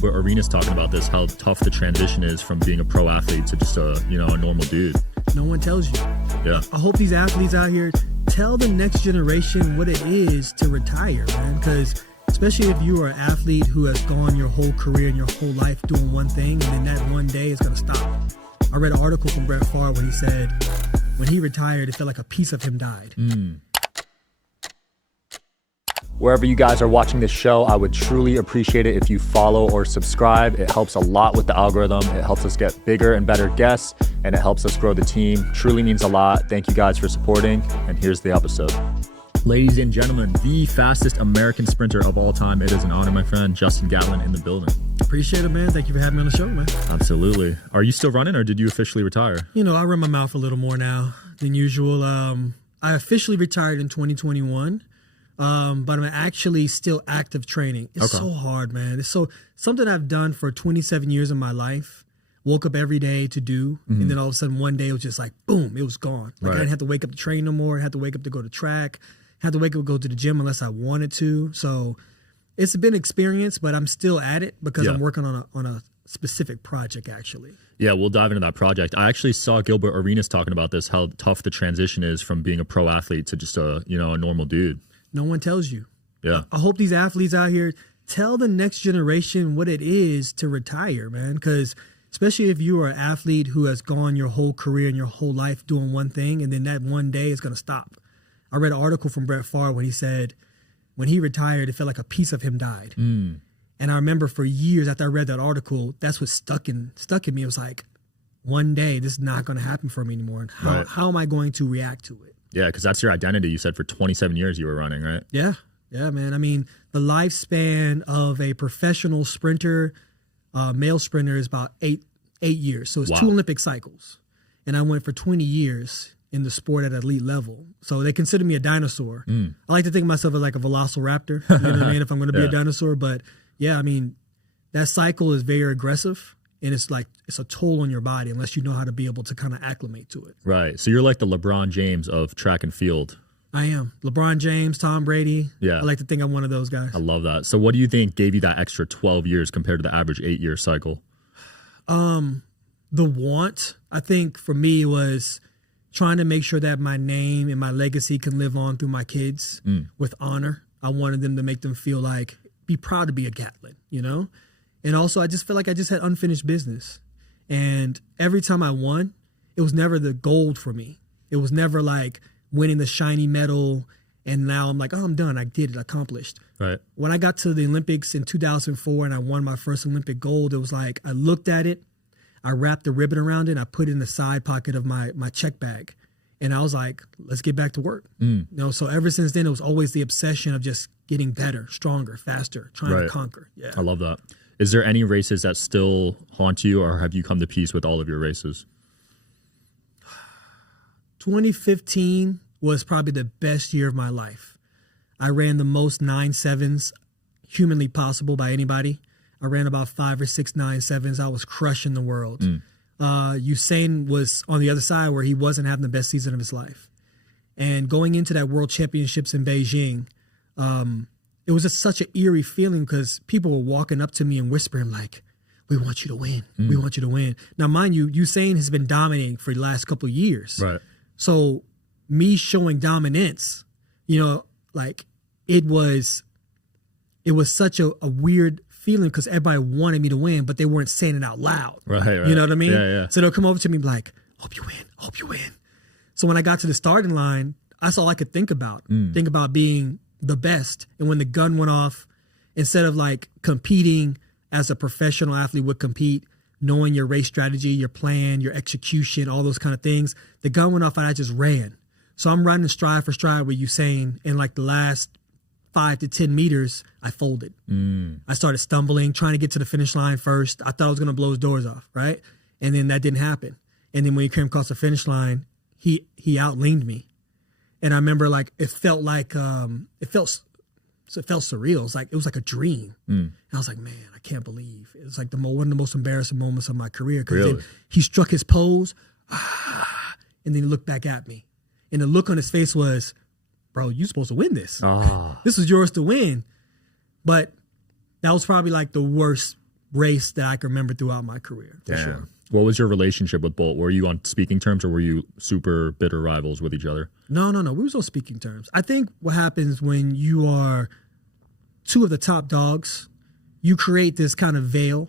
But Arena's talking about this, how tough the transition is from being a pro athlete to just a normal dude. No one tells you. Yeah. I hope these athletes out here tell the next generation what it is to retire, man. Because especially if you are an athlete who has gone your whole career and your whole life doing one thing, and then that one day is going to stop. I read an article from Brett Favre when he said when he retired, it felt like a piece of him died. Wherever you guys are watching this show, I would truly appreciate it if you follow or subscribe. It helps a lot with the algorithm. It helps us get bigger and better guests, and it helps us grow the team. Truly means a lot. Thank you guys for supporting, and here's the episode. Ladies and gentlemen, the fastest American sprinter of all time. It is an honor, my friend. Justin Gatlin in the building. Appreciate it, man. Thank you for having me on the show, man. Absolutely. Are you still running, or did you officially retire? I run my mouth a little more now than usual. I officially retired in 2021. But I'm actually still active training. It's so hard, man. It's something I've done for 27 years of my life. Woke up every day to do, and then all of a sudden one day it was just like, boom, it was gone. Like I didn't have to wake up to train no more. I didn't have to wake up to go to track. I had to wake up to go to the gym unless I wanted to. So it's been an experience, but I'm still at it because I'm working on a specific project actually. Yeah, we'll dive into that project. I actually saw Gilbert Arenas talking about this, how tough the transition is from being a pro athlete to just a normal dude. No one tells you. Yeah. I hope these athletes out here tell the next generation what it is to retire, man. Because especially if you are an athlete who has gone your whole career and your whole life doing one thing, and then that one day is going to stop. I read an article from Brett Favre when he said when he retired, it felt like a piece of him died. And I remember for years after I read that article, that's what stuck in me. It was like, one day this is not going to happen for me anymore. And how am I going to react to it? Yeah, because that's your identity. You said for 27 years you were running, right? Yeah, man. I mean, the lifespan of a professional sprinter, male sprinter, is about eight years. So it's 2 Olympic cycles. And I went for 20 years in the sport at elite level. So they consider me a dinosaur. I like to think of myself as like a velociraptor, you know what I mean, if I'm going to be a dinosaur. But yeah, I mean, that cycle is very aggressive. And it's a toll on your body unless you know how to be able to kind of acclimate to it. Right. So you're like the LeBron James of track and field. I am. LeBron James, Tom Brady. Yeah. I like to think I'm one of those guys. I love that. So what do you think gave you that extra 12 years compared to the average 8-year cycle? The want, I think for me, was trying to make sure that my name and my legacy can live on through my kids with honor. I wanted them to make them feel like, be proud to be a Gatlin, And also, I just feel like I just had unfinished business. And every time I won, it was never the gold for me. It was never like winning the shiny medal, and now I'm like, oh, I'm done. I did it. I accomplished. Right. When I got to the Olympics in 2004 and I won my first Olympic gold, it was like I looked at it, I wrapped the ribbon around it, and I put it in the side pocket of my check bag. And I was like, let's get back to work. So ever since then, it was always the obsession of just getting better, stronger, faster, trying to conquer. Yeah. I love that. Is there any races that still haunt you, or have you come to peace with all of your races? 2015 was probably the best year of my life. I ran the most 9.7s humanly possible by anybody. I ran about 5 or 6 9.7s. I was crushing the world. Usain was on the other side where he wasn't having the best season of his life. And going into that World Championships in Beijing, it was just such an eerie feeling because people were walking up to me and whispering like, we want you to win. We want you to win. Now, mind you, Usain has been dominating for the last couple of years. Right. So me showing dominance, it was such a weird feeling because everybody wanted me to win, but they weren't saying it out loud. Right. You know what I mean? Yeah. So they'll come over to me and be like, hope you win. So when I got to the starting line, that's all I could think about. Think about being the best. And when the gun went off, instead of like competing as a professional athlete would compete, knowing your race strategy, your plan, your execution, all those kind of things, the gun went off and I just ran. So I'm running stride for stride with Usain, and like the last 5 to 10 meters, I folded. I started stumbling, trying to get to the finish line first. I thought I was going to blow his doors off, right? And then that didn't happen. And then when he came across the finish line, he outleaned me. And I remember like it felt surreal. It was like a dream. And I was like, man, I can't believe. It was like one of the most embarrassing moments of my career. Because Really? then he struck his pose, and then he looked back at me. And the look on his face was, bro, you're supposed to win this. This was yours to win. But that was probably like the worst race that I can remember throughout my career. For sure. What was your relationship with Bolt? Were you on speaking terms or were you super bitter rivals with each other? No. We was on speaking terms. I think what happens when you are two of the top dogs, you create this kind of veil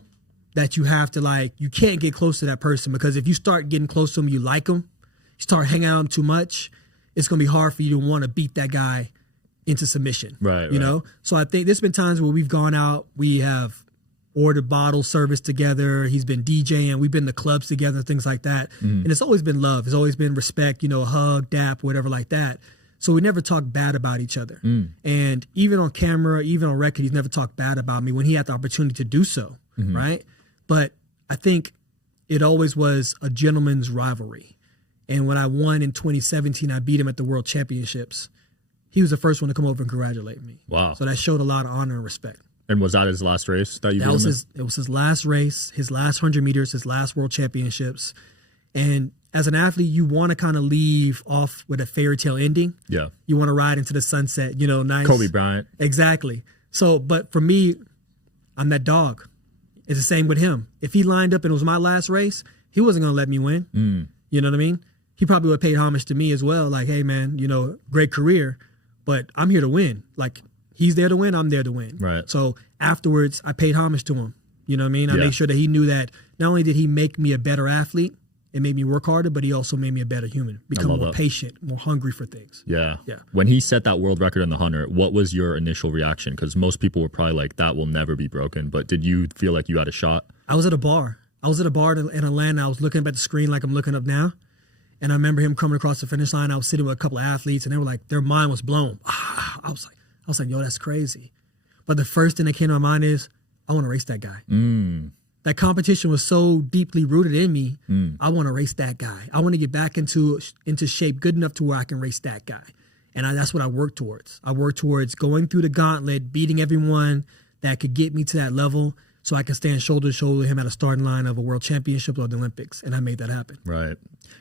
that you have to like, you can't get close to that person, because if you start getting close to them, you like them, you start hanging out with them too much, it's going to be hard for you to want to beat that guy into submission. Right. You know? So I think there's been times where we've gone out, we have ordered bottle service together, he's been DJing, we've been to clubs together, things like that. And it's always been love. It's always been respect, you know, a hug, dap, whatever like that. So we never talk bad about each other. And even on camera, even on record, he's never talked bad about me when he had the opportunity to do so, right? But I think it always was a gentleman's rivalry. And when I won in 2017, I beat him at the World Championships. He was the first one to come over and congratulate me. Wow. So that showed a lot of honor and respect. And was that his last race that you beat him in? It was his last race, his last 100 meters, his last World Championships. And as an athlete, you want to kind of leave off with a fairy tale ending. Yeah. You want to ride into the sunset, you know, nice. Kobe Bryant. Exactly. So, but for me, I'm that dog. It's the same with him. If he lined up and it was my last race, he wasn't going to let me win. You know what I mean? He probably would have paid homage to me as well. Like, hey, man, you know, great career, but I'm here to win. Like, he's there to win, I'm there to win. Right. So afterwards, I paid homage to him. You know what I mean? I made sure that he knew that not only did he make me a better athlete, it made me work harder, but he also made me a better human, become more patient, more hungry for things. Yeah. When he set that world record in the 100, what was your initial reaction? Because most people were probably like, that will never be broken. But did you feel like you had a shot? I was at a bar. in Atlanta. I was looking up at the screen like I'm looking up now. And I remember him coming across the finish line. I was sitting with a couple of athletes, and they were like, their mind was blown. I was like, yo, that's crazy. But the first thing that came to my mind is, I want to race that guy. That competition was so deeply rooted in me. I want to race that guy. I want to get back into shape good enough to where I can race that guy. And that's what I work towards. I work towards going through the gauntlet, beating everyone that could get me to that level so I can stand shoulder to shoulder with him at a starting line of a world championship or the Olympics. And I made that happen. Right.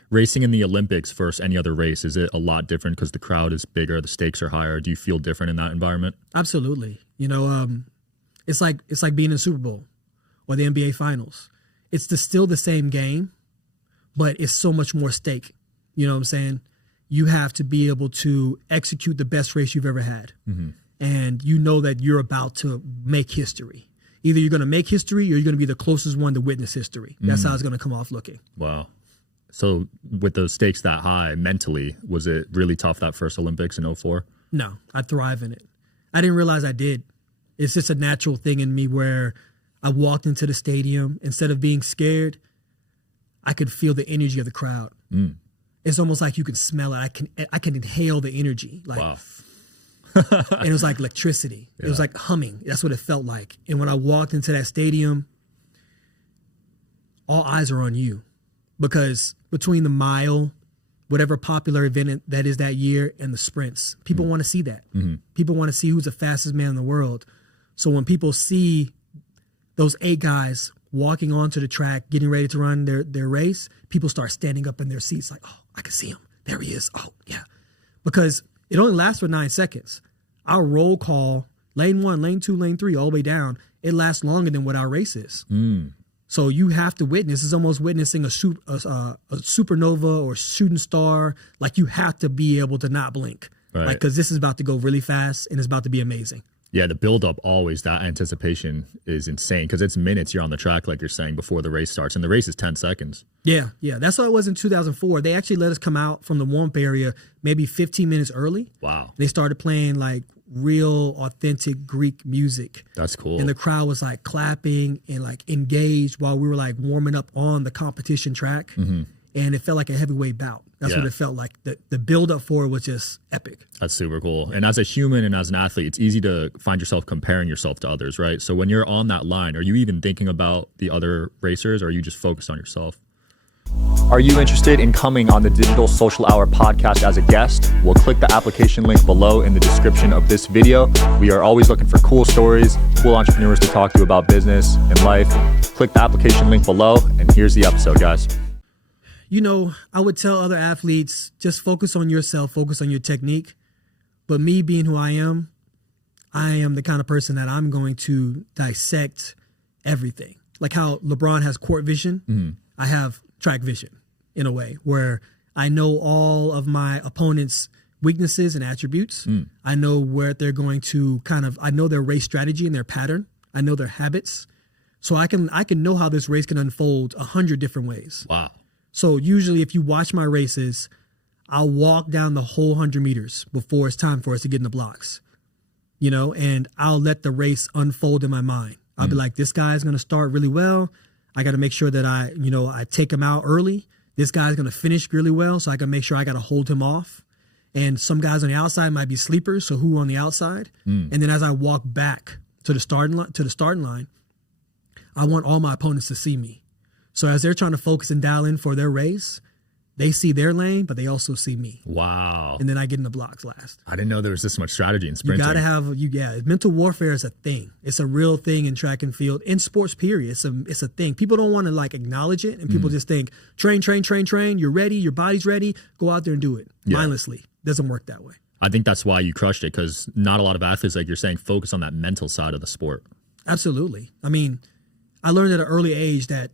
Racing in the Olympics versus any other race, is it a lot different because the crowd is bigger, the stakes are higher? Do you feel different in that environment? Absolutely. You know, it's like being in the Super Bowl or the NBA Finals. It's still the same game, but it's so much more stake. You know what I'm saying? You have to be able to execute the best race you've ever had. And you know that you're about to make history. Either you're going to make history or you're going to be the closest one to witness history. That's how it's going to come off looking. Wow. So with those stakes that high mentally, was it really tough that first Olympics in 2004? No, I thrive in it. I didn't realize I did. It's just a natural thing in me where I walked into the stadium. Instead of being scared, I could feel the energy of the crowd. It's almost like you can smell it. I can inhale the energy. Like, wow. And it was like electricity. It was like humming. That's what it felt like. And when I walked into that stadium, all eyes are on you. Because between the mile, whatever popular event that is that year, and the sprints, people want to see that. People want to see who's the fastest man in the world. So when people see those 8 guys walking onto the track, getting ready to run their race, people start standing up in their seats like, oh, I can see him. There he is. Oh, yeah. Because it only lasts for 9 seconds. Our roll call, lane 1, lane 2, lane 3, all the way down, it lasts longer than what our race is. So you have to witness. It's almost witnessing a supernova or shooting star. Like, you have to be able to not blink. Right. Like, because this is about to go really fast and it's about to be amazing. Yeah, the build-up always, that anticipation is insane because it's minutes you're on the track, like you're saying, before the race starts. And the race is 10 seconds. Yeah. That's how it was in 2004. They actually let us come out from the warm-up area maybe 15 minutes early. Wow. They started playing, like, real, authentic Greek music. That's cool. And the crowd was, like, clapping and, like, engaged while we were, like, warming up on the competition track. And it felt like a heavyweight bout. That's what it felt like. The build-up for it was just epic. That's super cool. And as a human and as an athlete, it's easy to find yourself comparing yourself to others, right? So when you're on that line, are you even thinking about the other racers, or are you just focused on yourself? Are you interested in coming on the Digital Social Hour podcast as a guest? Well, click the application link below in the description of this video. We are always looking for cool stories, cool entrepreneurs to talk to about business and life. Click the application link below, and here's the episode, guys. You know, I would tell other athletes, just focus on yourself, focus on your technique. But me being who I am the kind of person that I'm going to dissect everything. Like how LeBron has court vision, I have track vision in a way where I know all of my opponent's weaknesses and attributes. I know where they're going to I know their race strategy and their pattern. I know their habits. So I can know how this race can unfold 100 different ways. Wow. So usually if you watch my races, I'll walk down the whole 100 meters before it's time for us to get in the blocks, and I'll let the race unfold in my mind. I'll be like, this guy's going to start really well. I got to make sure that I take him out early. This guy's going to finish really well. So I can make sure I got to hold him off. And some guys on the outside might be sleepers. So who on the outside? And then as I walk back to the starting line, I want all my opponents to see me. So as they're trying to focus and dial in for their race, they see their lane, but they also see me. Wow. And then I get in the blocks last. I didn't know there was this much strategy in sprinting. You got to have, mental warfare is a thing. It's a real thing in track and field, in sports, period. It's a thing. People don't want to acknowledge it, and people just think, train, you're ready, your body's ready, go out there and do it mindlessly. Doesn't work that way. I think that's why you crushed it, because not a lot of athletes, like you're saying, focus on that mental side of the sport. Absolutely. I mean, I learned at an early age that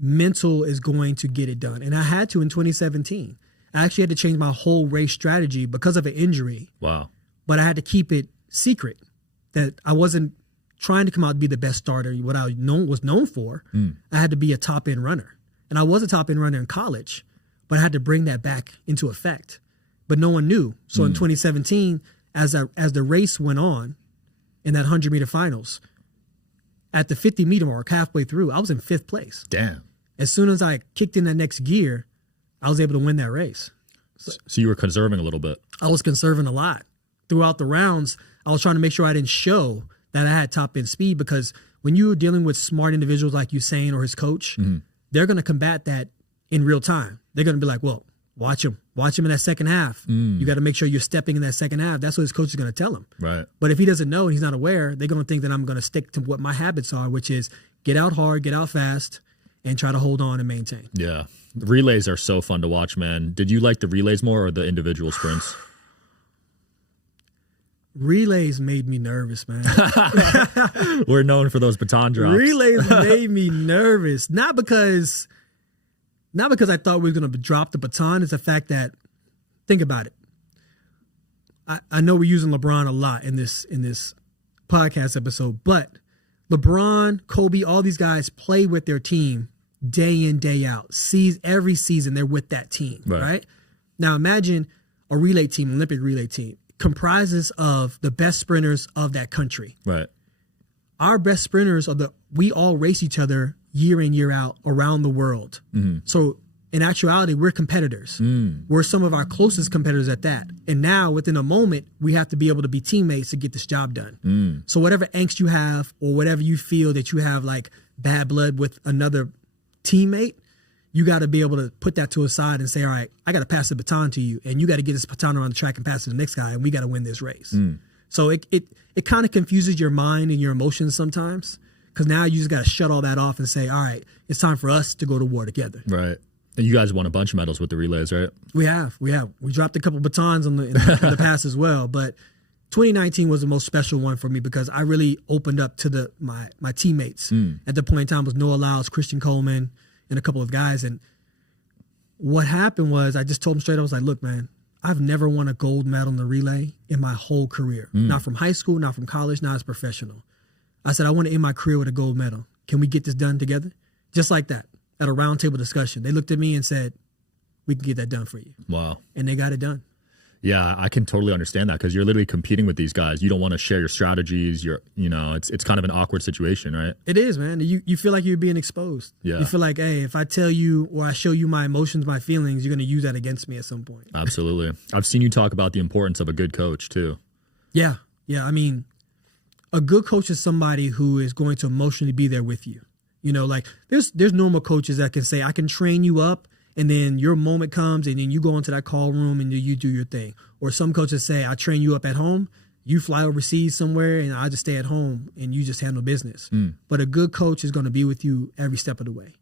mental is going to get it done. And I had to in 2017. I actually had to change my whole race strategy because of an injury. Wow. But I had to keep it secret that I wasn't trying to come out to be the best starter, what I was known for. I had to be a top-end runner. And I was a top-end runner in college, but I had to bring that back into effect. But no one knew. So in 2017, as the race went on in that 100-meter finals, at the 50-meter mark, halfway through, I was in 5th place. Damn. As soon as I kicked in that next gear, I was able to win that race. So you were conserving a little bit. I was conserving a lot. Throughout the rounds, I was trying to make sure I didn't show that I had top-end speed, because when you're dealing with smart individuals like Usain or his coach, they're going to combat that in real time. They're going to be like, well, watch him in that second half. You got to make sure you're stepping in that second half. That's what his coach is going to tell him. Right. But if he doesn't know and he's not aware, they're going to think that I'm going to stick to what my habits are, which is get out hard, get out fast, and try to hold on and maintain. Yeah. The relays are so fun to watch, man. Did you like the relays more or the individual sprints? Relays made me nervous, man. We're known for those baton drops. Relays made me nervous. Not because I thought we were going to drop the baton. It's the fact that, think about it. I know we're using LeBron a lot in this podcast episode, but LeBron, Kobe, all these guys play with their team day in, day out. Every season they're with that team, right? Now imagine a relay team, Olympic relay team, comprises of the best sprinters of that country. Right. Our best sprinters we all race each other year in, year out around the world. So in actuality, we're competitors. We're some of our closest competitors at that. And now within a moment, we have to be able to be teammates to get this job done. So whatever angst you have or whatever you feel that you have bad blood with another teammate, you got to be able to put that to a side and say, all right, I got to pass the baton to you, and you got to get this baton around the track and pass it to the next guy, and we got to win this race. So it kind of confuses your mind and your emotions sometimes, because now you just got to shut all that off and say, all right, it's time for us to go to war together. Right. And you guys won a bunch of medals with the relays, right? We have. We dropped a couple batons in the past as well, but 2019 was the most special one for me because I really opened up to my teammates. At the point in time was Noah Lyles, Christian Coleman, and a couple of guys. And what happened was I just told them straight, I was like, look, man, I've never won a gold medal in the relay in my whole career. Not from high school, not from college, not as professional. I said, I want to end my career with a gold medal. Can we get this done together? Just like that, at a roundtable discussion. They looked at me and said, we can get that done for you. Wow. And they got it done. Yeah, I can totally understand that because you're literally competing with these guys. You don't want to share your strategies. It's kind of an awkward situation, right? It is, man. You feel like you're being exposed. Yeah. You feel like, hey, if I tell you or I show you my emotions, my feelings, you're going to use that against me at some point. Absolutely. I've seen you talk about the importance of a good coach too. Yeah. I mean, a good coach is somebody who is going to emotionally be there with you. There's normal coaches that can say, I can train you up, and then your moment comes and then you go into that call room and you do your thing. Or some coaches say, I train you up at home, you fly overseas somewhere, and I just stay at home and you just handle business. But a good coach is going to be with you every step of the way.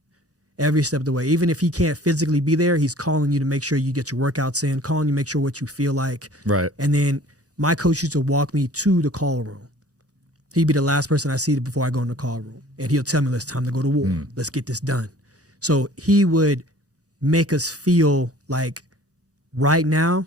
Every step of the way. Even if he can't physically be there, he's calling you to make sure you get your workouts in, calling you to make sure what you feel like. Right. And then my coach used to walk me to the call room. He'd be the last person I see before I go in the call room. And he'll tell me, it's time to go to war. Let's get this done. So he would make us feel like right now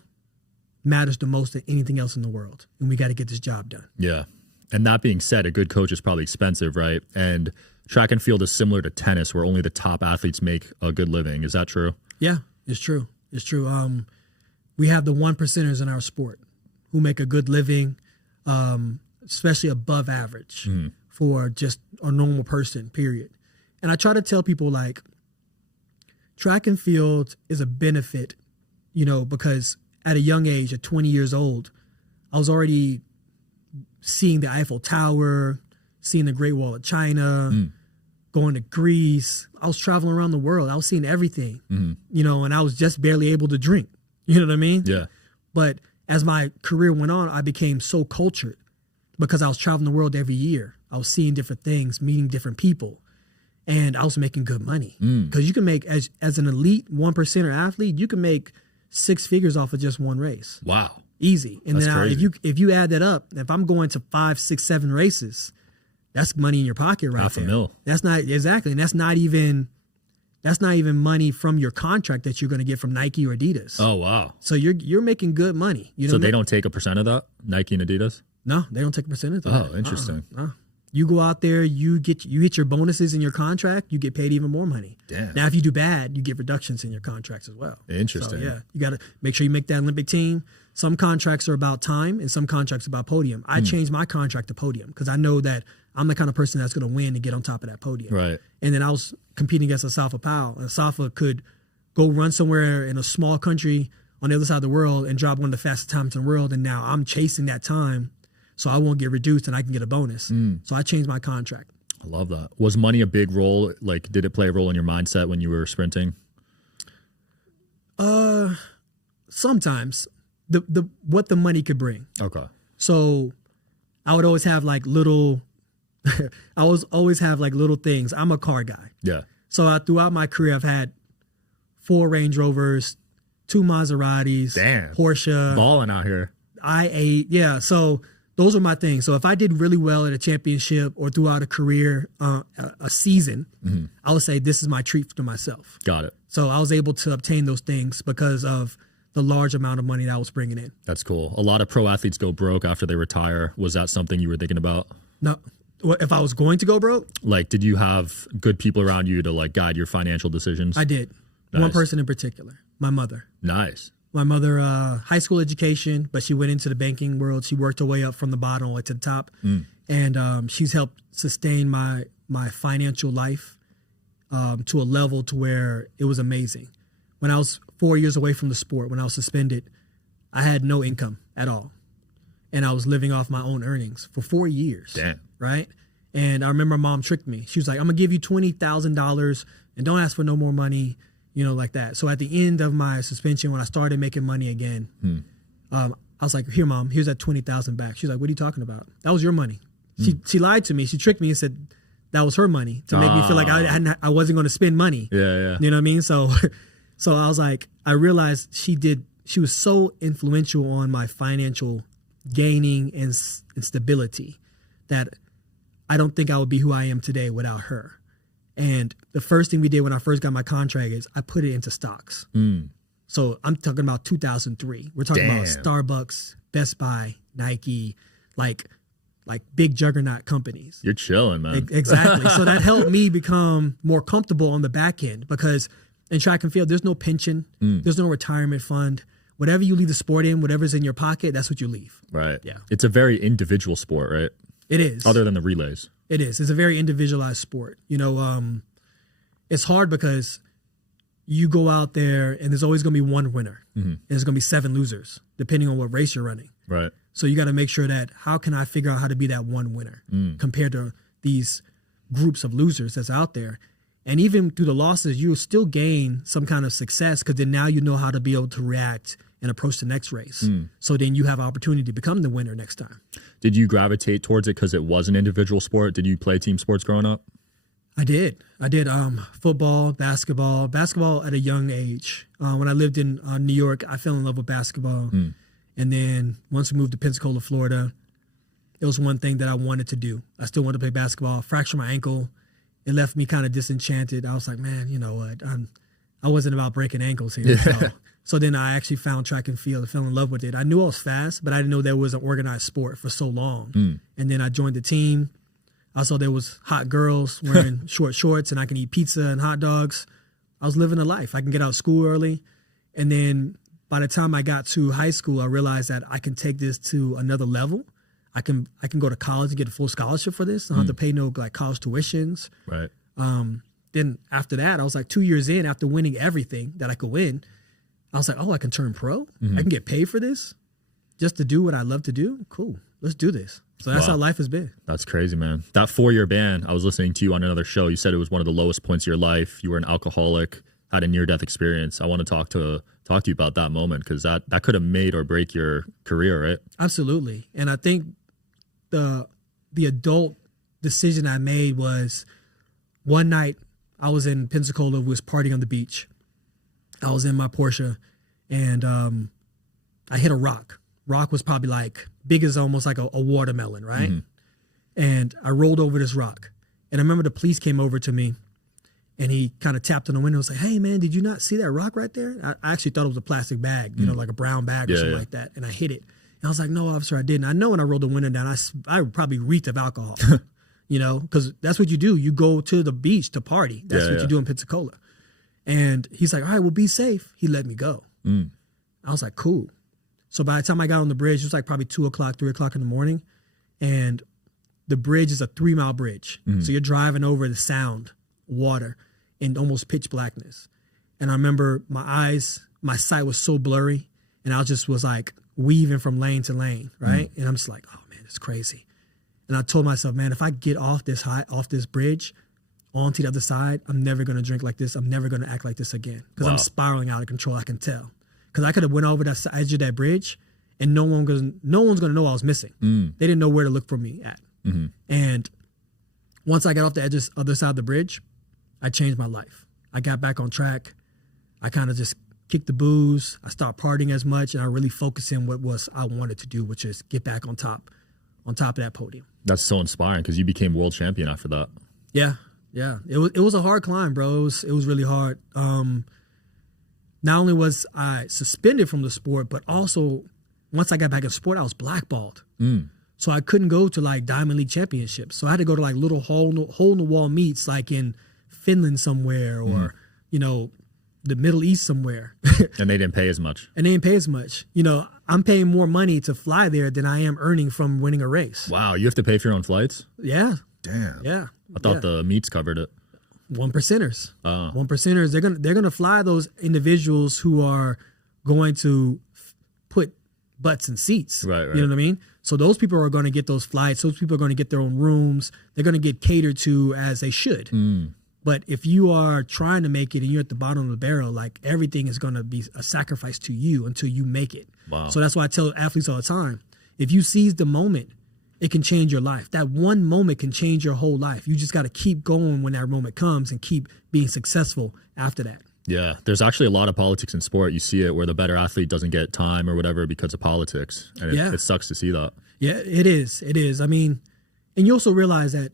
matters the most than anything else in the world. And we got to get this job done. Yeah. And that being said, a good coach is probably expensive, right? And track and field is similar to tennis where only the top athletes make a good living. Is that true? Yeah, it's true. It's true. We have the 1%ers in our sport who make a good living, especially above average for just a normal person, period. And I try to tell people, like, track and field is a benefit, because at a young age, at 20 years old, I was already seeing the Eiffel Tower, seeing the Great Wall of China, going to Greece. I was traveling around the world. I was seeing everything, and I was just barely able to drink. You know what I mean? Yeah. But as my career went on, I became so cultured because I was traveling the world every year. I was seeing different things, meeting different people, and I was making good money. Because you can make, as an elite 1%er athlete, you can make 6 figures off of just one race. Wow. Easy. And That's then crazy. if you add that up, if I'm going to 5, 6, 7 races, that's money in your pocket right there. $500,000. That's not exactly, and that's not even money from your contract that you're going to get from Nike or Adidas. Oh, wow. So you're making good money. So they don't take a percent of that, Nike and Adidas? No, they don't take a percentage of that. Oh, interesting. You go out there, you hit your bonuses in your contract, you get paid even more money. Damn. Now, if you do bad, you get reductions in your contracts as well. Interesting. So, yeah, you got to make sure you make that Olympic team. Some contracts are about time and some contracts are about podium. I changed my contract to podium because I know that I'm the kind of person that's going to win and get on top of that podium. Right. And then I was competing against Asafa Powell. And Asafa could go run somewhere in a small country on the other side of the world and drop one of the fastest times in the world. And now I'm chasing that time so I won't get reduced and I can get a bonus. So I changed my contract. I love that. Was money a big role? Like, did it play a role in your mindset when you were sprinting? Sometimes the what the money could bring. Okay. So I would always have like little little things. I'm a car guy. Yeah. So throughout my career, I've had 4 Range Rovers, 2 Maseratis, Damn. Porsche, Balling out here. I8. Yeah. So those are my things. So if I did really well at a championship or throughout a career, a season, I would say this is my treat to myself. Got it. So I was able to obtain those things because of the large amount of money that I was bringing in. That's cool. A lot of pro athletes go broke after they retire. Was that something you were thinking about? No. If I was going to go broke? Like, did you have good people around you to like guide your financial decisions? I did. Nice. One person in particular, my mother. Nice. My mother, high school education, but she went into the banking world. She worked her way up from the bottom all the way to the top. And she's helped sustain my financial life to a level to where it was amazing. When I was 4 years away from the sport, when I was suspended, I had no income at all. And I was living off my own earnings for 4 years. Damn. Right? And I remember Mom tricked me. She was like, I'm going to give you $20,000 and don't ask for no more money, like that. So at the end of my suspension, when I started making money again, I was like, here, Mom, here's that $20,000 back. She's like, what are you talking about? That was your money. She lied to me. She tricked me and said that was her money to make me feel like I wasn't going to spend money. Yeah. You know what I mean? So I was like, I realized she was so influential on my financial gaining and stability that I don't think I would be who I am today without her. And the first thing we did when I first got my contract is I put it into stocks. So I'm talking about 2003. We're talking about Starbucks, Best Buy, Nike, like big juggernaut companies. You're chilling, man. Exactly. So that helped me become more comfortable on the back end because in track and field, there's no pension. There's no retirement fund. Whatever you leave the sport in, whatever's in your pocket, that's what you leave. Right. Yeah. It's a very individual sport, right? It is. Other than the relays. It is. It's a very individualized sport. It's hard because you go out there and there's always going to be one winner. And there's going to be 7 losers, depending on what race you're running. Right. So you got to make sure that how can I figure out how to be that one winner compared to these groups of losers that's out there. And even through the losses, you'll still gain some kind of success because then now you know how to be able to react and approach the next race. So then you have an opportunity to become the winner next time. Did you gravitate towards it because it was an individual sport? Did you play team sports growing up? I did football, basketball at a young age. When I lived in New York, I fell in love with basketball. And then once we moved to Pensacola, Florida, it was one thing that I wanted to do. I still wanted to play basketball. Fractured my ankle. It left me kind of disenchanted. I was like, man, you know what? I wasn't about breaking ankles here. So then I actually found track and field. I fell in love with it. I knew I was fast, but I didn't know there was an organized sport for so long. And then I joined the team. I saw there was hot girls wearing short shorts, and I can eat pizza and hot dogs. I was living a life. I can get out of school early. And then by the time I got to high school, I realized that I can take this to another level. I can go to college and get a full scholarship for this. I don't have to pay no like college tuitions. Right. Then after that, I was like 2 years in after winning everything that I could win. I was like, oh, I can turn pro. I can get paid for this just to do what I love to do. Cool. Let's do this. So that's how life has been. That's crazy, man. That 4-year ban, I was listening to you on another show. You said it was one of the lowest points of your life. You were an alcoholic, had a near-death experience. I want to talk to you about that moment because that could have made or break your career, right? Absolutely. And I think the adult decision I made was one night I was in Pensacola, was partying on the beach. I was in my Porsche and I hit a rock. Rock was probably like big as almost like a watermelon, right? And I rolled over this rock. And I remember the police came over to me and he kind of tapped on the window and was like, hey man, did you not see that rock right there? I actually thought it was a plastic bag, you know, like a brown bag or something like that. And I hit it. And I was like, no, officer, I didn't. I know when I rolled the window down, I probably reeked of alcohol, you know, because that's what you do. You go to the beach to party. That's what you do in Pensacola. And he's like, all right, well, be safe. He let me go. I was like, cool. So by the time I got on the bridge, it was like probably 2 o'clock, 3 o'clock in the morning. And the bridge is a 3-mile bridge. So you're driving over the sound, water, and almost pitch blackness. And I remember my sight was so blurry. And I just was like weaving from lane to lane, right? And I'm just like, oh man, it's crazy. And I told myself, man, if I get off this bridge, onto the other side, I'm never going to drink like this. I'm never going to act like this again because I'm spiraling out of control. I can tell because I could have went over that edge of that bridge and no one's going to know I was missing. They didn't know where to look for me at. And once I got off the other side of the bridge, I changed my life. I got back on track. I kind of just kicked the booze. I stopped partying as much and I really focused in what I wanted to do, which is get back on top of that podium. That's so inspiring because you became world champion after that. Yeah. Yeah, it was a hard climb, bro. It was really hard. Not only was I suspended from the sport, but also once I got back in sport, I was blackballed. So I couldn't go to like Diamond League championships. So I had to go to like little hole in the wall meets like in Finland somewhere or you know the Middle East somewhere. And they didn't pay as much. You know, I'm paying more money to fly there than I am earning from winning a race. Wow, you have to pay for your own flights? Yeah. Damn. Yeah. I thought the meets covered it. 1%ers. 1%ers. They're gonna fly those individuals who are going to put butts in seats. Right. You know what I mean? So those people are going to get those flights. Those people are going to get their own rooms. They're going to get catered to as they should. But if you are trying to make it and you're at the bottom of the barrel, like everything is going to be a sacrifice to you until you make it. Wow. So that's why I tell athletes all the time, if you seize the moment, it can change your life. That one moment can change your whole life. You just got to keep going when that moment comes and keep being successful after that. Yeah, there's actually a lot of politics in sport. You see it where the better athlete doesn't get time or whatever because of politics. And it sucks to see that. Yeah, it is. It is. I mean, and you also realize that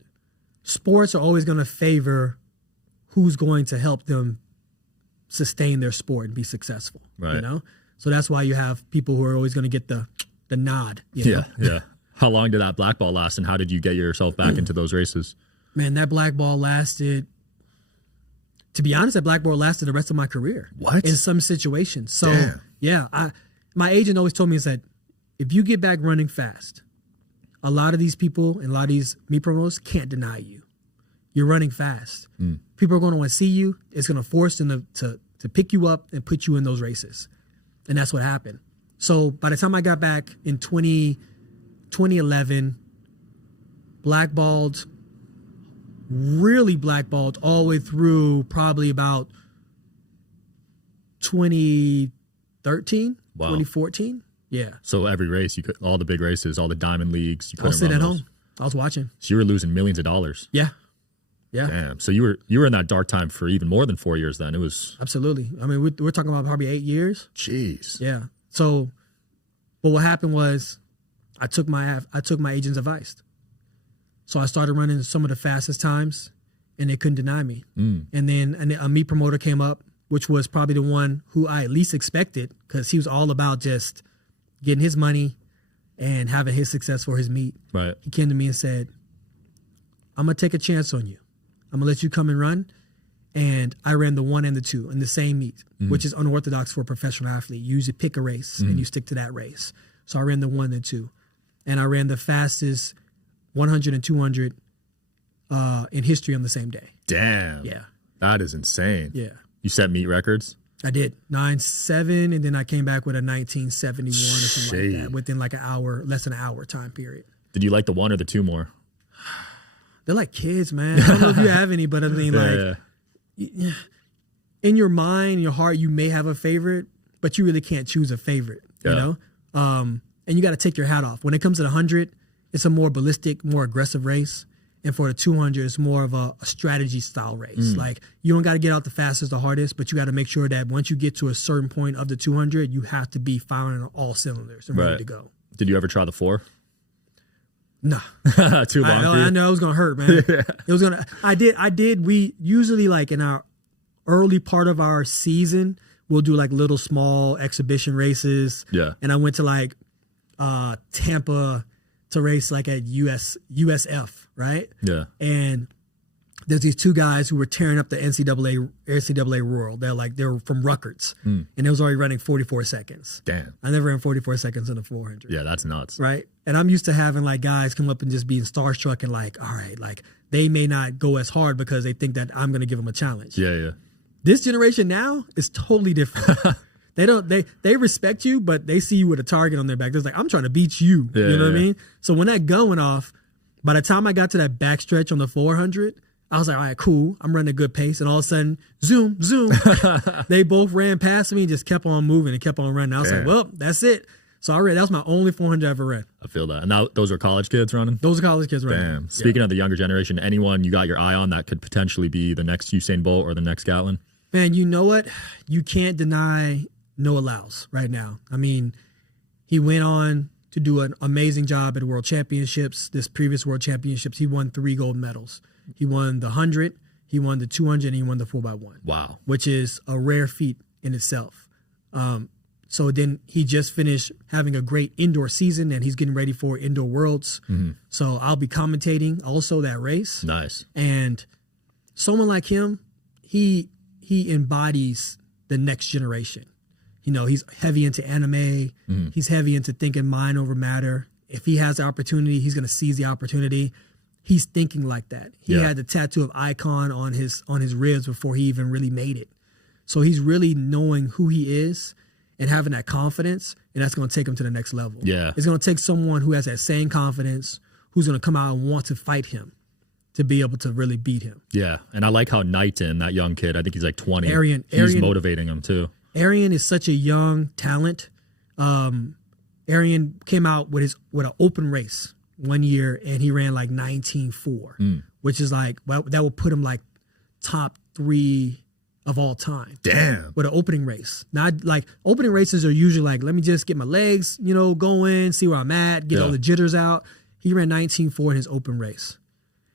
sports are always going to favor who's going to help them sustain their sport and be successful. Right. You know? So that's why you have people who are always going to get the nod. You know? Yeah. How long did that black ball last and how did you get yourself back into those races? Man, that black ball lasted, to be honest, that black ball lasted the rest of my career. What? In some situations. So, Damn. yeah, my agent always told me is that if you get back running fast, a lot of these people and a lot of these meet promoters can't deny you. You're running fast. People are going to want to see you. It's going to force them to pick you up and put you in those races. And that's what happened. So by the time I got back in 2011, really blackballed all the way through probably about 2013, 2014. Yeah. So every race, all the big races, all the diamond leagues, you couldn't I was sitting run at those. home. I was watching. So you were losing millions of dollars. Yeah. Yeah. Damn. So you were in that dark time for even more than 4 years then. It was Absolutely. I mean, we're talking about probably 8 years. jeez. Yeah. So, but what happened was I took my agent's advice. So I started running some of the fastest times, and they couldn't deny me. And then a meet promoter came up, which was probably the one who I at least expected, because he was all about just getting his money and having his success for his meet. Right. He came to me and said, I'm going to take a chance on you. I'm going to let you come and run. And I ran the 1 and the 2 in the same meet, which is unorthodox for a professional athlete. You usually pick a race and you stick to that race. So I ran the 1 and 2. And I ran the fastest 100 and 200 in history on the same day. Damn. Yeah. That is insane. Yeah. You set meet records? I did 9.7, and then I came back with a 1971 or something like that within like an hour, less than an hour time period. Did you like the 1 or the 2 more? They're like kids, man. I don't know if you have any, but I mean, in your mind, your heart, you may have a favorite, but you really can't choose a favorite, you know? And you got to take your hat off. When it comes to the 100, it's a more ballistic, more aggressive race. And for the 200, it's more of a strategy style race. Like, you don't got to get out the fastest, the hardest, but you got to make sure that once you get to a certain point of the 200, you have to be firing on all cylinders and ready to go. Did you ever try the 4? No. Too long. I know it was gonna hurt, man. It was gonna. I did. We usually, like, in our early part of our season, we'll do like little small exhibition races. Yeah. And I went to like Tampa to race like at USF, right? Yeah. And there's these 2 guys who were tearing up the NCAA world. They're from Rutgers, and it was already running 44 seconds. Damn. I never ran 44 seconds in a 400. Yeah, that's nuts. Right. And I'm used to having like guys come up and just being starstruck and like, all right, like they may not go as hard because they think that I'm going to give them a challenge. Yeah, yeah. This generation now is totally different. They respect you, but they see you with a target on their back. They're like, I'm trying to beat you. Yeah, you know what I mean? So when that gun went off, by the time I got to that backstretch on the 400, I was like, all right, cool. I'm running a good pace. And all of a sudden, zoom, zoom. They both ran past me and just kept on moving and kept on running. I was like, well, that's it. So that was my only 400 I ever ran. I feel that. And now those are college kids running? Those are college kids running. Damn. Speaking of the younger generation, anyone you got your eye on that could potentially be the next Usain Bolt or the next Gatlin? Man, you know what? You can't deny Noah Lyles right now. I mean, he went on to do an amazing job at World Championships. This previous World Championships, he won 3 gold medals. He won the 100, he won the 200, and he won the 4x1. Wow. Which is a rare feat in itself. So then he just finished having a great indoor season, and he's getting ready for Indoor Worlds. So I'll be commentating also that race. Nice. And someone like him, he embodies the next generation. You know, he's heavy into anime. He's heavy into thinking mind over matter. If he has the opportunity, he's going to seize the opportunity. He's thinking like that. He had the tattoo of icon on his ribs before he even really made it. So he's really knowing who he is and having that confidence, and that's going to take him to the next level. Yeah. It's going to take someone who has that same confidence, who's going to come out and want to fight him to be able to really beat him. Yeah, and I like how Knighton, that young kid, I think he's like 20. He's motivating him too. Arian is such a young talent. Arian came out with an open race one year, and he ran like 19.4, which is like, well, that would put him like top 3 of all time. Damn. With an opening race. Not like opening races are usually like, let me just get my legs, going, see where I'm at, get all the jitters out. He ran 19.4 in his open race.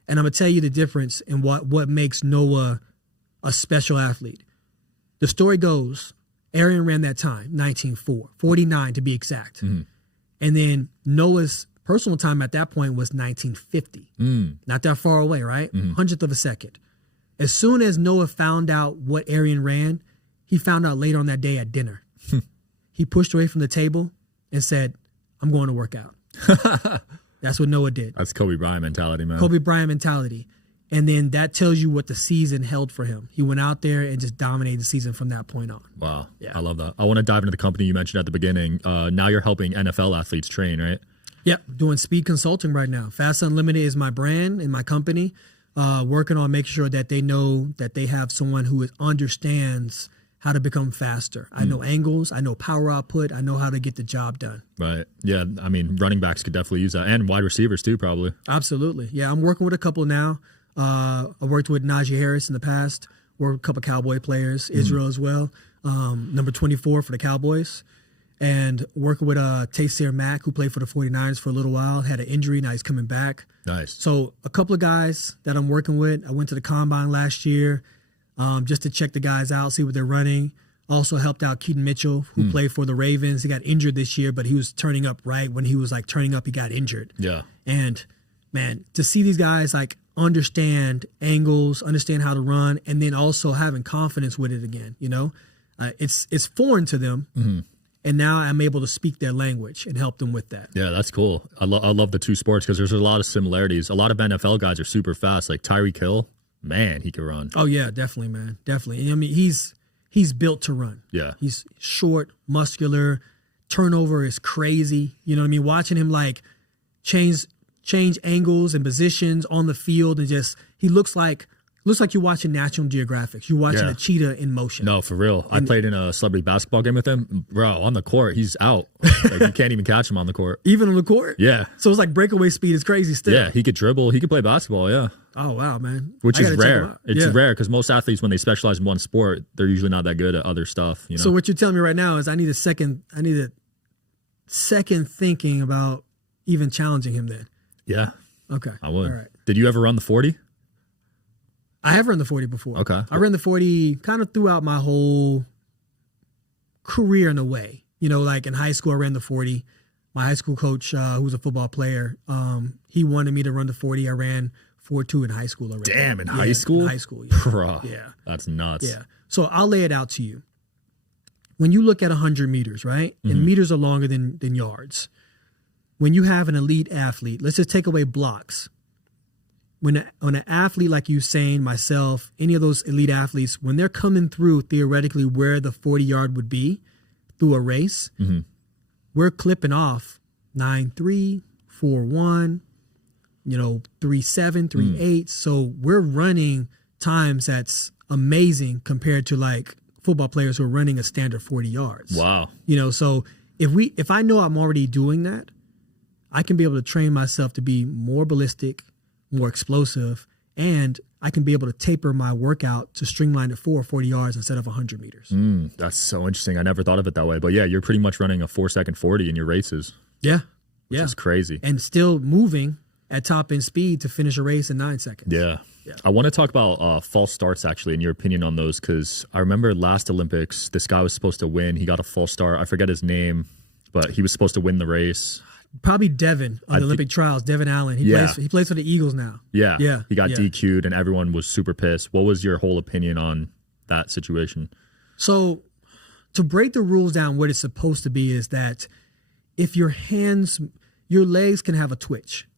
And I'm going to tell you the difference in what makes Noah a special athlete. The story goes, Arian ran that time, 19.4, 49 to be exact. And then Noah's personal time at that point was 1950. Not that far away, right? 100th of a second. As soon as Noah found out what Arian ran, he found out later on that day at dinner. He pushed away from the table and said, I'm going to work out. That's what Noah did. That's Kobe Bryant mentality, man. Kobe Bryant mentality. And then that tells you what the season held for him. He went out there and just dominated the season from that point on. Wow. Yeah. I love that. I want to dive into the company you mentioned at the beginning. Now you're helping NFL athletes train, right? Yep. Doing speed consulting right now. Fast Unlimited is my brand and my company. Working on making sure that they know that they have someone who understands how to become faster. I know angles. I know power output. I know how to get the job done. Right. Yeah. I mean, running backs could definitely use that, and wide receivers too, probably. Absolutely. Yeah. I'm working with a couple now. I worked with Najee Harris in the past. Worked with a couple Cowboy players, Israel as well. Number 24 for the Cowboys. and working with Tayseer Mack, who played for the 49ers for a little while, had an injury. Now he's coming back. Nice. So a couple of guys that I'm working with. I went to the combine last year just to check the guys out, see what they're running. Also helped out Keaton Mitchell, who played for the Ravens. He got injured this year, but he was turning up right when he was like turning up. He got injured. Yeah. And man, to see these guys like understand angles, understand how to run, and then also having confidence with it again, you know, it's foreign to them. Mm-hmm. And now I'm able to speak their language and help them with that. Yeah, that's cool. I love the two sports because there's a lot of similarities. A lot of NFL guys are super fast. Like Tyreek Hill, man, he can run. Oh yeah, definitely, man, definitely. I mean, he's built to run. Yeah, he's short, muscular. Turnover is crazy. You know what I mean? Watching him like change angles and positions on the field, and just he looks like you're watching National Geographic. You're watching a cheetah in motion. No, for real. I played in a celebrity basketball game with him. Bro, on the court, he's out. Like, you can't even catch him on the court. Even on the court? Yeah. So it's like breakaway speed is crazy still. Yeah, he could dribble. He could play basketball, yeah. Oh, wow, man. Which is rare. It's rare because most athletes, when they specialize in one sport, they're usually not that good at other stuff. You know? So what you're telling me right now is I need a second thinking about even challenging him then. Yeah. Okay. I would. All right. Did you ever run the 40? I have run the 40 before. Okay. I ran the 40 kind of throughout my whole career in a way. You know, like in high school, I ran the 40. My high school coach, who was a football player, he wanted me to run the 40. I ran 4.2 in high school already. Damn, in high school? In high school, yeah. Bro, yeah. That's nuts. Yeah. So I'll lay it out to you. When you look at 100 meters, right? Mm-hmm. And meters are longer than yards. When you have an elite athlete, let's just take away blocks. When an athlete like Usain, myself, any of those elite athletes, when they're coming through theoretically where the 40-yard would be through a race, we're clipping off 9.3, 4.1, 3.7, 3.8. So we're running times that's amazing compared to like football players who are running a standard 40 yards. Wow. So if I know I'm already doing that, I can be able to train myself to be more ballistic, more explosive, and I can be able to taper my workout to streamline it for 40 yards instead of 100 meters. That's so interesting. I never thought of it that way. But yeah, you're pretty much running a 4-second 40 in your races. Yeah. Which is crazy. And still moving at top end speed to finish a race in 9 seconds. Yeah. I want to talk about false starts, actually, and your opinion on those, because I remember last Olympics, this guy was supposed to win. He got a false start. I forget his name, but he was supposed to win the race. Probably Devin on the Olympic trials, Devin Allen. He plays for the Eagles now. Yeah. He got DQ'd and everyone was super pissed. What was your whole opinion on that situation? So to break the rules down, what it's supposed to be is that if your legs can have a twitch,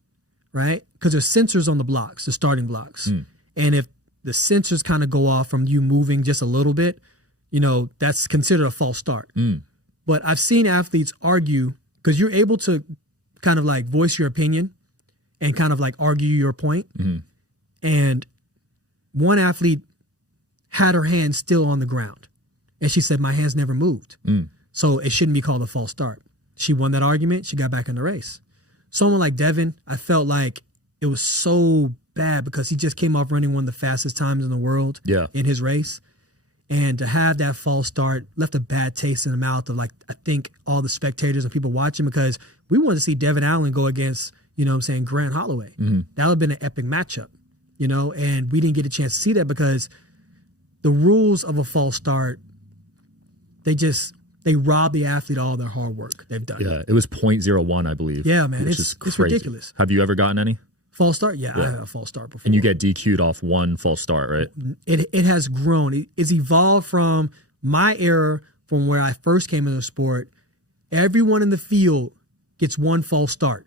right? Because there's sensors on the blocks, the starting blocks. And if the sensors kind of go off from you moving just a little bit, that's considered a false start. But I've seen athletes argue, because you're able to kind of like voice your opinion and kind of like argue your point. And one athlete had her hand still on the ground. And she said, my hands never moved. So it shouldn't be called a false start. She won that argument. She got back in the race. Someone like Devin, I felt like it was so bad because he just came off running one of the fastest times in the world in his race. And to have that false start left a bad taste in the mouth of, like, I think all the spectators and people watching, because we wanted to see Devin Allen go against, Grant Holloway. That would have been an epic matchup, and we didn't get a chance to see that because the rules of a false start, they rob the athlete all their hard work they've done. Yeah, it was 0.01, I believe. Yeah, man, it's ridiculous. Have you ever gotten any? False start? Yeah, I had a false start before. And you get DQ'd off one false start, right? It has grown. It's evolved from my era, from where I first came into the sport. Everyone in the field gets one false start.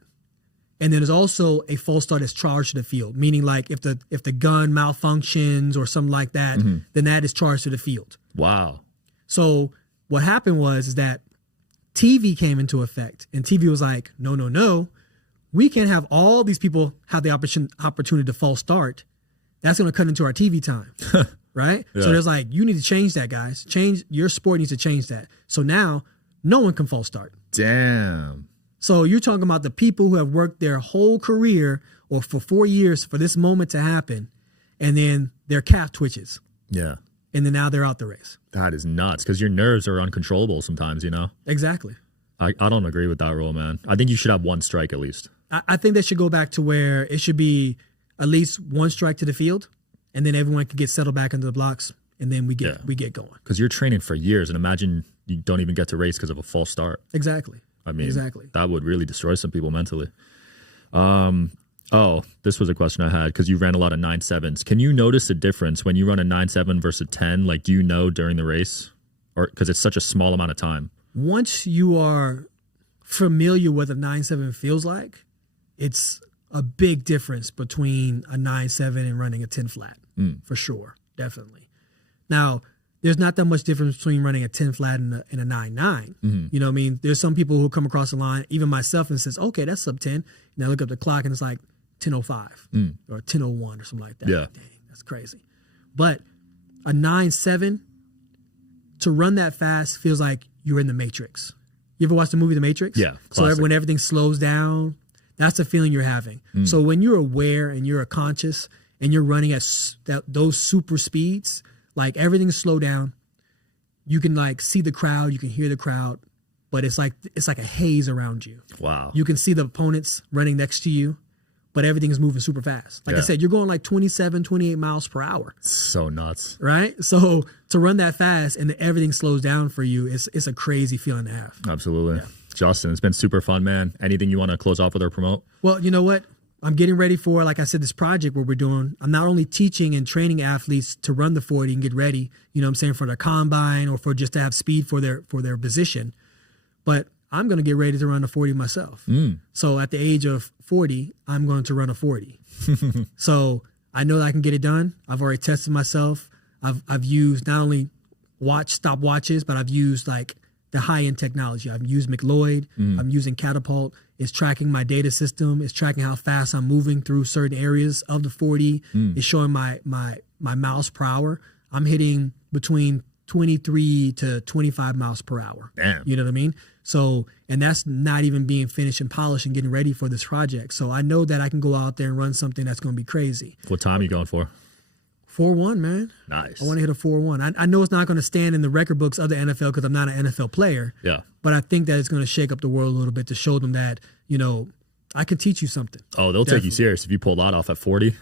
And then there's also a false start that's charged to the field, meaning like if the gun malfunctions or something like that, then that is charged to the field. Wow. So what happened was that TV came into effect, and TV was like, no. We can't have all these people have the opportunity to false start. That's going to cut into our TV time, right? Yeah. So there's like, you need to change that, guys. Your sport needs to change that. So now no one can false start. Damn. So you're talking about the people who have worked their whole career or for 4 years for this moment to happen, and then their calf twitches. Yeah. And then now they're out the race. That is nuts, because your nerves are uncontrollable sometimes, Exactly. I don't agree with that rule, man. I think you should have one strike at least. I think they should go back to where it should be at least one strike to the field, and then everyone can get settled back into the blocks, and then we get going. Because you're training for years, and imagine you don't even get to race because of a false start. Exactly. I mean, exactly. That would really destroy some people mentally. Oh, this was a question I had because you ran a lot of 9.7s. Can you notice a difference when you run a 9.7 versus a 10? Like, do you know during the race, or because it's such a small amount of time? Once you are familiar with what a 9.7 feels like, it's a big difference between a 9.7 and running a 10 flat, for sure, definitely. Now, there's not that much difference between running a 10 flat and a 9.9. Mm-hmm. You know what I mean? There's some people who come across the line, even myself, and says, okay, that's sub 10. And I look up the clock and it's like 10.05 or 10.01 or something like that. Yeah. Dang, that's crazy. But a 9.7, to run that fast feels like you're in the Matrix. You ever watch the movie The Matrix? Yeah. Classic. So when everything slows down, that's the feeling you're having. So when you're aware and you're conscious and you're running at those super speeds, like everything's slowed down, you can like see the crowd, you can hear the crowd, but it's like a haze around you. Wow. You can see the opponents running next to you, but everything's moving super fast. Like I said, you're going like 27, 28 miles per hour. So nuts. Right? So to run that fast and everything slows down for you, it's a crazy feeling to have. Absolutely. Yeah. Justin, it's been super fun, man. Anything you want to close off with or promote? Well, you know what? I'm getting ready for, like I said, this project where we're doing, I'm not only teaching and training athletes to run the 40 and get ready, you know what I'm saying, for their combine or for just to have speed for their position, but I'm going to get ready to run a 40 myself. So at the age of 40, I'm going to run a 40. So I know that I can get it done. I've already tested myself. I've used not only stopwatches, but I've used like the high-end technology. I've used McLeod. I'm using Catapult. It's tracking my data system. It's tracking how fast I'm moving through certain areas of the 40. It's showing my miles per hour. I'm hitting between 23 to 25 miles per hour. Damn. You know what I mean? So, and that's not even being finished and polished and getting ready for this project. So I know that I can go out there and run something that's going to be crazy. What time are you going for? 4.1, man. Nice. I want to hit a 4.1. I know it's not going to stand in the record books of the NFL because I'm not an NFL player. Yeah. But I think that it's going to shake up the world a little bit to show them that, you know, I could teach you something. Oh, they'll take you serious if you pull that off at 40.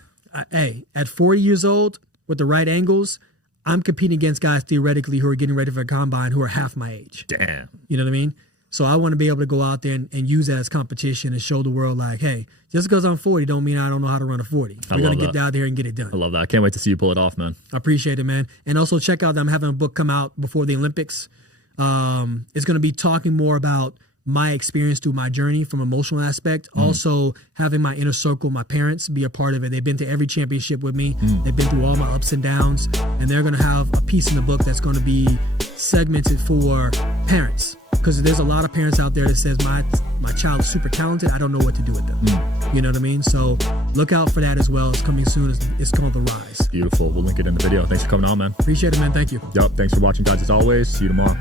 Hey, at 40 years old, with the right angles, I'm competing against guys theoretically who are getting ready for a combine who are half my age. Damn. You know what I mean? So I want to be able to go out there and use that as competition and show the world like, hey, just because I'm 40 don't mean I don't know how to run a 40. We're going to get out there and get it done. I love that. I can't wait to see you pull it off, man. I appreciate it, man. And also check out that I'm having a book come out before the Olympics. It's going to be talking more about my experience through my journey from emotional aspect. Also having my inner circle, my parents, be a part of it. They've been to every championship with me. They've been through all my ups and downs. And they're going to have a piece in the book that's going to be segmented for parents. Because there's a lot of parents out there that says, my child is super talented. I don't know what to do with them. You know what I mean? So look out for that as well. It's coming soon. It's called The Rise. Beautiful. We'll link it in the video. Thanks for coming on, man. Appreciate it, man. Thank you. Yep. Thanks for watching, guys, as always. See you tomorrow.